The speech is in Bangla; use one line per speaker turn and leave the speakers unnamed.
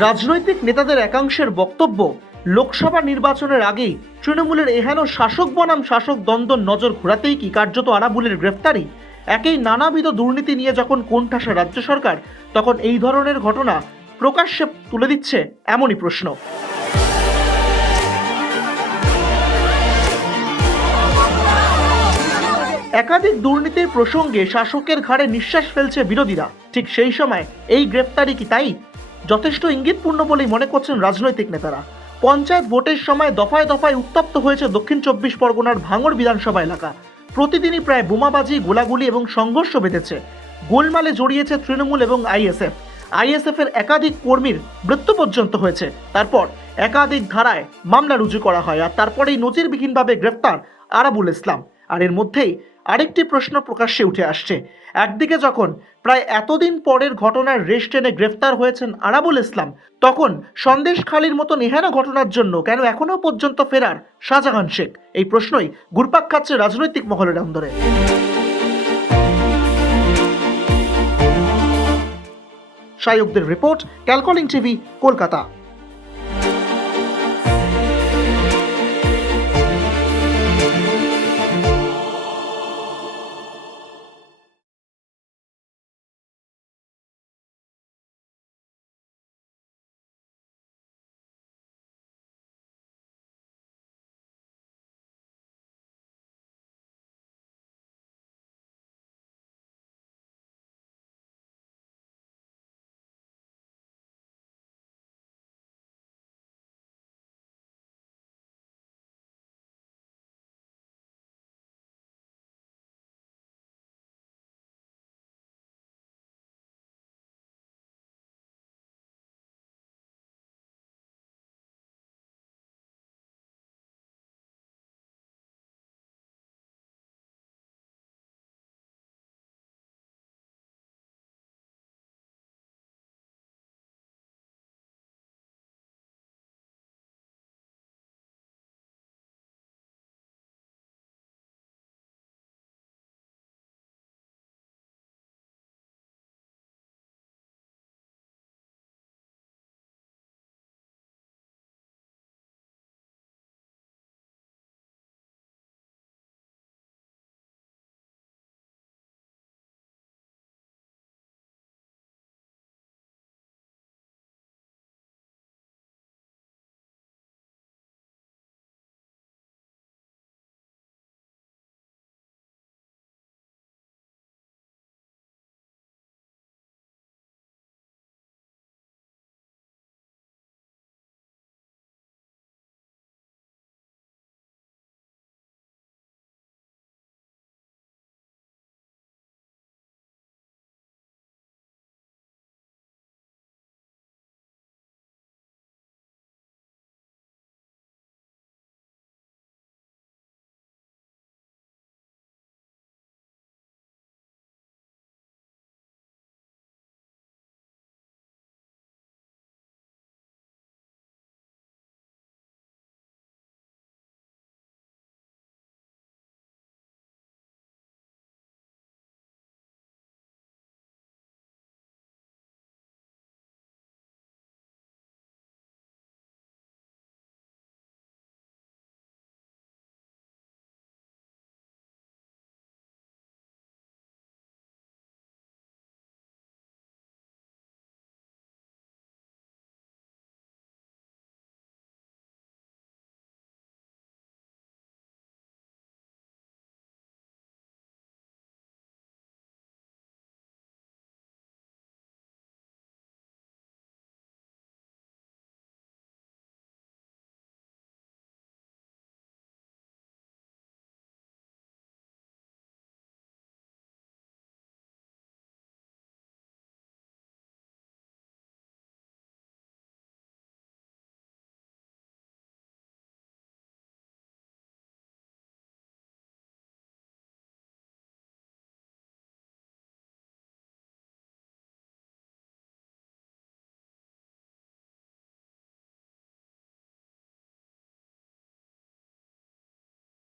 রাজনৈতিক নেতাদের একাংশের বক্তব্য, লোকসভা নির্বাচনের আগেই তৃণমূলের এহেন শাসক বনাম শাসক দ্বন্দ্ব নজর ঘোরাতেই কি কার্যত আরাবুলের গ্রেফতারি? একেই নানাবিধ দুর্নীতি নিয়ে যখন কোণঠাসা রাজ্য সরকার, তখন এই ধরনের ঘটনা প্রকাশ্যে তুলে দিচ্ছে এমনই প্রশ্ন। একাধিক দুর্নীতির প্রসঙ্গে শাসকের ঘাড়ে নিঃশ্বাস ফেলছে বিরোধীরা। ঠিক সেই সময় এই গ্রেপ্তারি কি তাই? যথেষ্ট ইঙ্গিতপূর্ণ বলেই মনে করছেন রাজনৈতিক নেতারা। পঞ্চায়েত ভোটের সময় দফায় দফায় উত্তপ্ত হয়েছে দক্ষিণ চব্বিশ পরগনার ভাঙড় বিধানসভা এলাকা। প্রতিদিনই প্রায় বোমাবাজি, গোলাগুলি এবং সংঘর্ষ বেঁধেছে। গোলমালে জড়িয়েছে তৃণমূল এবং আইএসএফ। আইএসএফ এর একাধিক কর্মীর মৃত্যু পর্যন্ত হয়েছে। তারপর একাধিক ধারায় মামলা রুজু করা হয় আর তারপরেই নজিরবিহীনভাবে গ্রেফতার আরাবুল ইসলাম। আর এর মধ্যেই আরেকটি প্রশ্ন প্রকাশ্যে উঠে আসছে। একদিকে যখন প্রায় এতদিন পরের ঘটনার রেশ টেনে গ্রেফতার হয়েছেন আরাবুল ইসলাম, তখন সন্দেশখালির মতো নেহানো ঘটনার জন্য কেন এখনও পর্যন্ত ফেরার শাহজাহান শেখ? এই প্রশ্নই ঘুরপাক খাচ্ছে রাজনৈতিক মহলের অন্দরে। শায়কদের রিপোর্ট, ক্যালকলিং টিভি, কলকাতা।